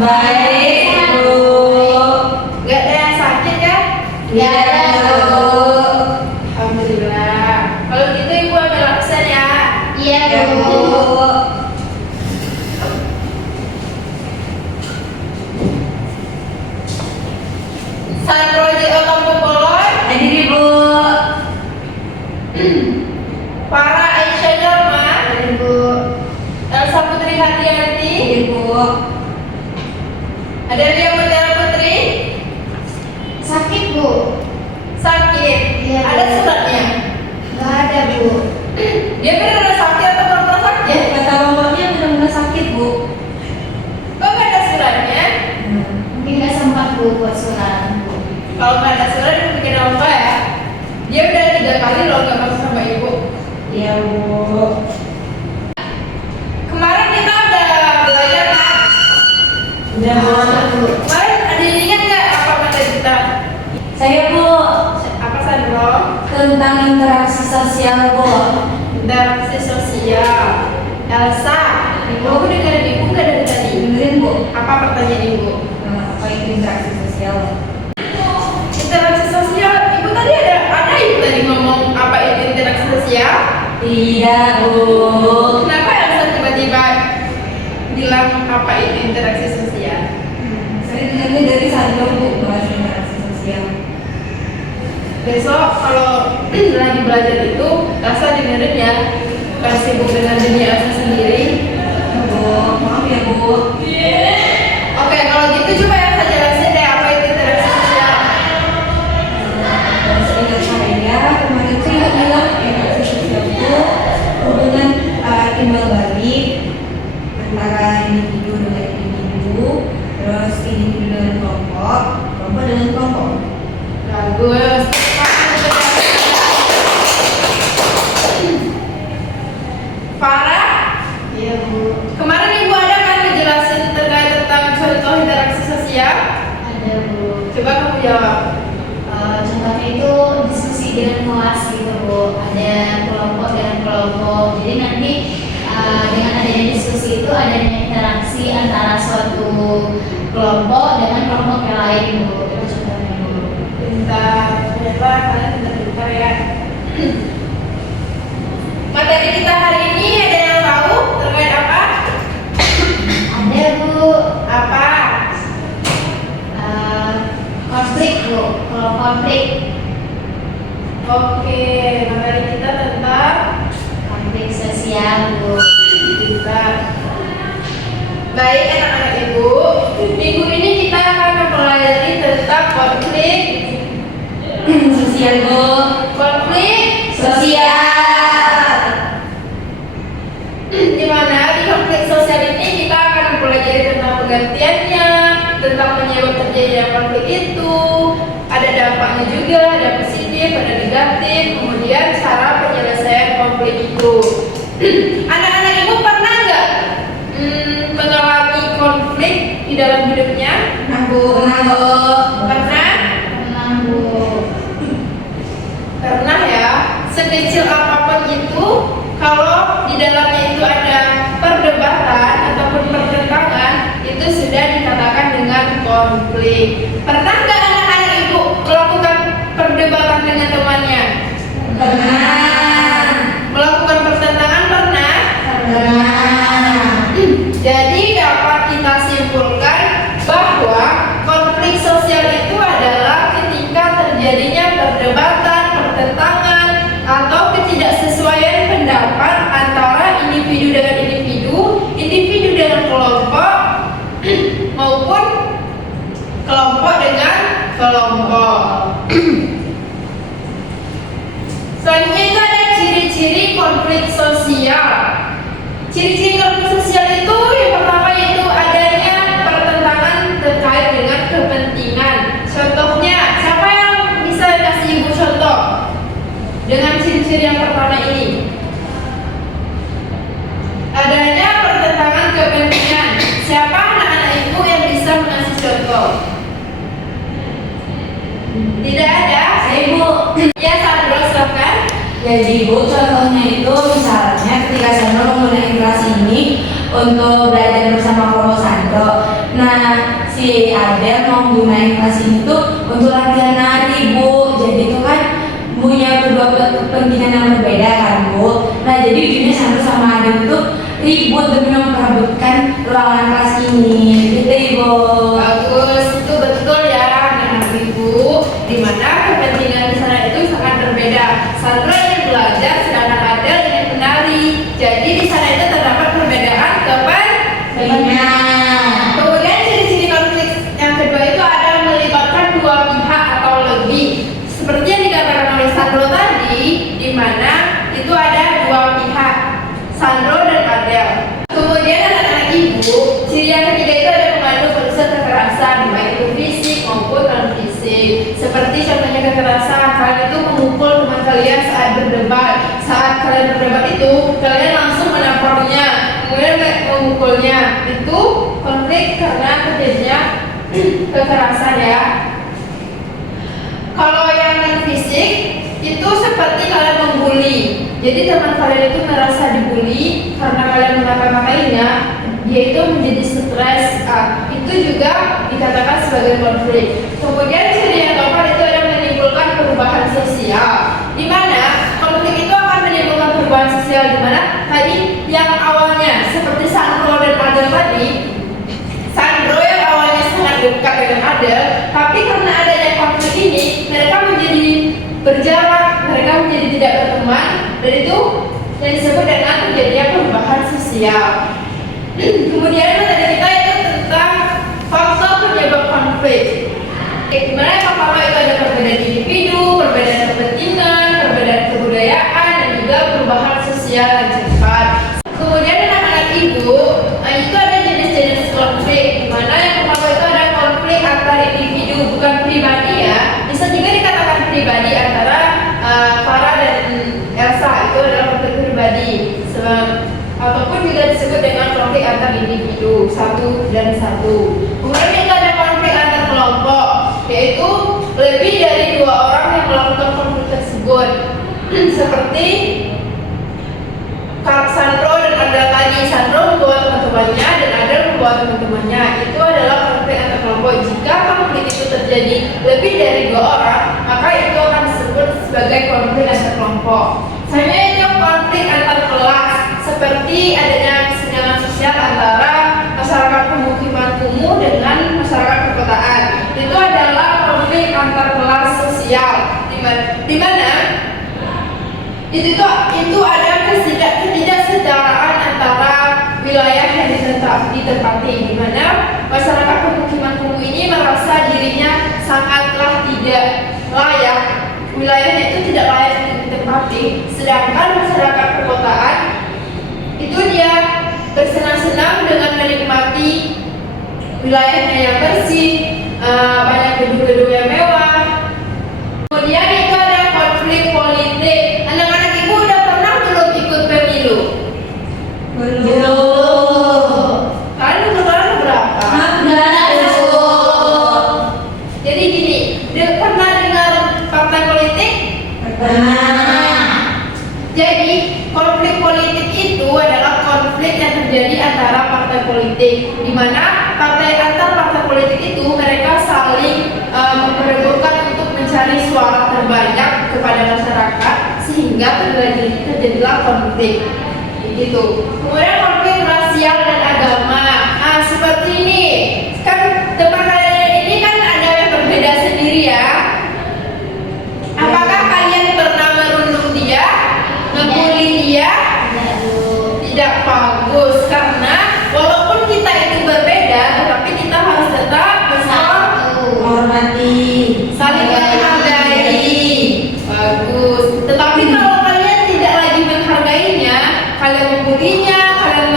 Baik, Bu. Gak ada yang sakit kan? Iya, Bu. Alhamdulillah. Kalau gitu Ibu ambil absen ya. Iya, Bu. Sanroji Otompopoloi, Hadir, Bu. Para Aisyah Dharma, Hadir, Bu. Elsa Putri Hati-Hati, Hadir, Bu. ada Ria Mutiara Putri, Sakit, Bu. sakit. Iya, Bu. Ada suratnya. Nggak ada, Bu. Dia benar-benar sakit atau pura-pura sakit? Kata bapaknya benar-benar sakit, Bu. Kok nggak ada suratnya? Mungkin nggak sempat, Bu, buat surat. Kalau nggak ada surat, dia bikin apa ya? Dia udah 3 kali loh nggak masuk sama Ibu. Iya, Bu. Kemarin kita udah belajar kan? Udah, Bu. Kemarin ada yang ingat nggak apa materi kita? Saya, Bu, Apa Sandro? tentang interaksi sosial, Bu. Interaksi sosial. Elsa, Ibu dengerin Ibu nggak dari tadi? Dengerin, Bu. Apa pertanyaan Ibu? Apa itu interaksi sosial? Interaksi sosial. Ibu tadi ada Ibu tadi ngomong apa itu interaksi sosial? Tidak, Bu. Kenapa Elsa tiba-tiba bilang apa itu interaksi sosial? Saya dengarnya dari Sandro, Bu, bahas interaksi sosial. Besok kalau lagi belajar itu Elsa dengerin ya, bukan sibuk dengan dunia Elsa sendiri. Bu, maaf ya, Bu. Oke, kalau gitu coba Elsa jelasin deh apa itu interaksi sosial. Seingat saya, kemarin saya bilang interaksi sosial itu hubungan timbal balik antara individu dengan individu, terus individu dengan kelompok, kelompok dengan kelompok. Bagus. Farah, Iya, Bu. kemarin Ibu ada kan ngejelasin terkait tentang contoh interaksi sosial? Ada, Bu. Coba kamu jawab. Contohnya itu diskusi dengan kelas gitu, Bu. Ada kelompok dengan kelompok. Jadi nanti dengan adanya diskusi itu adanya interaksi antara suatu kelompok dengan kelompok yang lain, Bu. Itu contohnya, Bu. Bentar, ternyata kalian bentar-bentar ya. Materi kita hari ini ada yang tahu terkait apa? Ada, Bu. Apa? Konflik, Bu. Kalau konflik, Oke, materi kita tentang konflik sosial, Bu. kita. Baik anak-anak Ibu, minggu ini kita akan mempelajari tentang konflik Sosial, Bu. konflik Sosial. di mana di konflik sosial ini kita akan mempelajari tentang penggantiannya, tentang penyebab terjadinya konflik itu, ada dampaknya juga, ada positif, ada negatif, kemudian cara penyelesaian konflik itu. Anak-anak Ibu pernah nggak mengalami konflik di dalam hidupnya? Nah, Bu. Nah, Bu. Pernah? Nah, Bu. Pernah ya, sekecil apapun itu, kalau di dalamnya itu ada perdebatan ataupun pertentangan, itu sudah dikatakan dengan konflik. Pernah nggak anak-anak Ibu melakukan perdebatan dengan temannya? Pernah. Melakukan pertentangan pernah? Pernah. Jadi dapat kita simpulkan bahwa konflik sosial itu adalah ketika terjadinya perdebatan, pertentangan, atau ketidaksesuaian pendapat antara individu dengan individu, individu dengan kelompok, maupun kelompok dengan kelompok. Selanjutnya itu ada ciri-ciri konflik sosial. Ciri-ciri konflik sosial itu yang pertama yaitu adanya pertentangan terkait dengan kepentingan. Contohnya, siapa yang bisa kasih Ibu contoh dengan ciri-ciri yang pertama ini? Adanya pertentangan kepentingan. Siapa anak-anak Ibu yang bisa mengasih contoh? Tidak ada? Ibu. Ya, Sandro, silakan. Jadi, Bu, contohnya itu misalnya ketika Sandro menggunakan kelas ini untuk belajar bersama kelompok Sandro. Nah, si Adel mau gunain kelas ini tuh untuk latihan nari, Bu. Jadi itu kan punya kedua kepentingan yang berbeda kan, Bu. Nah, jadi ujungnya Sandro sama Adel itu ribut demi memperebutkan ruangan kelas ini. Gitu, Ibu. Bagus, itu betul ya anak ibu. Dimana kepentingan di sana itu sangat berbeda. Sandro ingin belajar, sedangkan Adel ingin menari. Jadi di sana itu terdapat perbedaan kepentingan. Kemudian ciri-ciri konflik yang kedua itu ada melibatkan dua pihak atau lebih. Seperti yang dikatakan oleh Sandro tadi, di mana itu ada dua pihak, Sandro dan Adel. Kemudian anak-anak ibu, ciri yang ketiga itu ada mengandung unsur kekerasan, baik itu fisik maupun non fisik. Seperti contohnya kekerasan, kalian itu memukul teman kalian saat berdebat. Saat kalian berdebat itu, kalian langsung menamparnya, kemudian memukulnya. Itu konflik karena terjadinya kekerasan ya. Kalau yang non fisik itu seperti kalian membuli. Jadi teman kalian itu merasa dibully karena kalian mengapa-ngapainya, dia itu menjadi stres. Itu juga dikatakan sebagai konflik. Kemudian ciri yang keempat itu ada menimbulkan perubahan sosial. Di mana konflik itu akan menimbulkan perubahan sosial, di mana tadi yang awalnya seperti Sandro dan Adel tadi, Sandro yang awalnya sangat dekat dengan Adel, tapi karena adanya konflik ini, mereka menjadi berjarak, mereka menjadi tidak berteman, dan itu yang disebut dengan terjadinya perubahan sosial. Kemudian materi kita itu tentang faktor penyebab konflik. Dimana yang pertama itu ada perbedaan individu, perbedaan kepentingan, perbedaan kebudayaan, dan juga perubahan sosial yang cepat. Kemudian anak-anak ibu, itu ada jenis-jenis konflik. Dimana yang pertama itu ada konflik antar individu, bukan pribadi ya. Bisa juga dikatakan pribadi antara Farah dan Elsa, itu adalah konflik pribadi. Ataupun juga disebut dengan konflik antar individu, satu dan satu. Kemudian kita ada konflik antar kelompok, yaitu lebih dari dua orang yang melakukan konflik tersebut. Seperti Sandro dan Adel tadi, Sandro membawa teman-temannya dan Adel membawa teman-temannya. Itu adalah konflik antar kelompok. Jika konflik itu terjadi lebih dari dua orang, maka itu akan disebut sebagai konflik antar kelompok. Selanjutnya itu konflik antar kelas, seperti adanya kesenjangan sosial antara masyarakat pemukiman kumuh dengan masyarakat perkotaan. Itu adalah konflik antar kelas sosial, di mana itu ada ketidaksetaraan antara wilayah yang ditempati, di mana masyarakat pemukiman kumuh ini merasa dirinya sangatlah tidak layak, wilayahnya itu tidak layak untuk ditempati, sedangkan masyarakat perkotaan itu dia bersenang-senang dengan menikmati wilayahnya yang bersih, banyak gedung-gedung yang mewah. Kemudian itu ada konflik politik. Anak-anak ibu udah pernah belum ikut pemilu? Belum. Kalian udah pernah berapa? Jadi gini, pernah dengar partai politik? Pernah. Jadi konflik politik itu adalah konflik yang terjadi antara partai politik, di mana antar partai politik itu mereka saling memperebutkan untuk mencari suara terbanyak kepada masyarakat, sehingga terjadilah konflik. Gitu. Kemudian konflik rasial dan agama. Seperti ini. Kan teman kalian ini kan ada yang berbeda sendiri ya. Apakah kalian pernah merundung dia? Ngebully dia? Tidak bagus, karena walaupun kita itu berbeda, tetapi kita harus tetap Menghormati, saling menghargai. Bagus. Tetapi kalau kalian tidak lagi menghargainya, kalian membulinya, kalian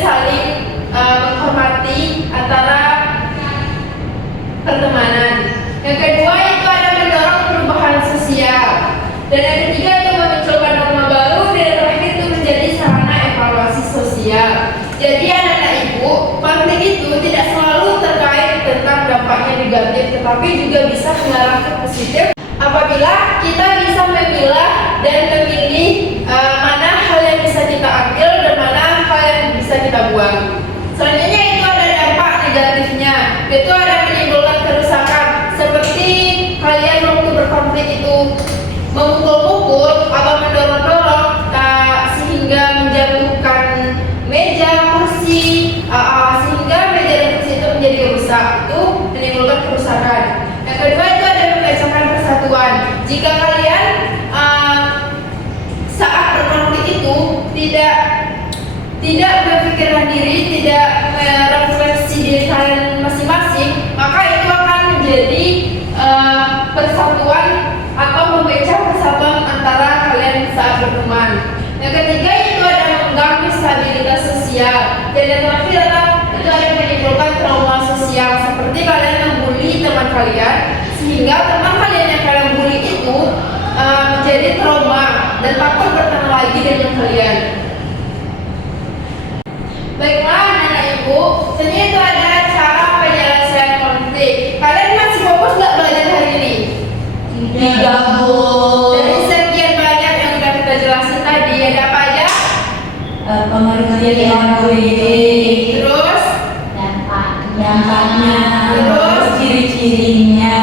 saling menghormati antara pertemanan. Yang kedua itu ada mendorong perubahan sosial. Dan yang ketiga itu memunculkan norma baru, dan yang terakhir itu menjadi sarana evaluasi sosial. Jadi anak-anak ibu, konflik itu tidak selalu terkait tentang dampaknya negatif, tetapi juga bisa mengarah ke positif apabila kita bisa memilah dan memilih mana hal yang bisa kita ambil dan mana hal yang bisa kita buang. Selanjutnya itu ada dampak negatifnya, yaitu ada menimbulkan kerusakan seperti kalian waktu berkonflik itu memukul-mukul atau mendorong-dorong sehingga menjatuhkan meja, kursi, sehingga meja dan kursi itu menjadi rusak, itu menimbulkan kerusakan. Yang kedua itu ada memecahkan persatuan. Jika kalian saat berkonflik itu tidak berpikirkan diri, tidak merefleksi diri kalian masing-masing, maka itu akan menjadi persatuan atau memecah persatuan antara kalian saat berteman. Yang ketiga itu ada mengganggu stabilitas sosial. Dan yang terakhir itu ada menimbulkan trauma sosial, seperti kalian membuli teman kalian sehingga teman kalian yang kalian bully itu menjadi trauma dan takut bertemu lagi dengan kalian. Baiklah anak-anak ibu, selanjutnya itu ada cara penyelesaian konflik. Kalian masih fokus nggak belajar hari ini? Tidak, Bu. Dari sekian banyak yang sudah kita jelasin tadi, ada apa aja? Pengertian konflik, Terus dampaknya, Terus? ciri-cirinya,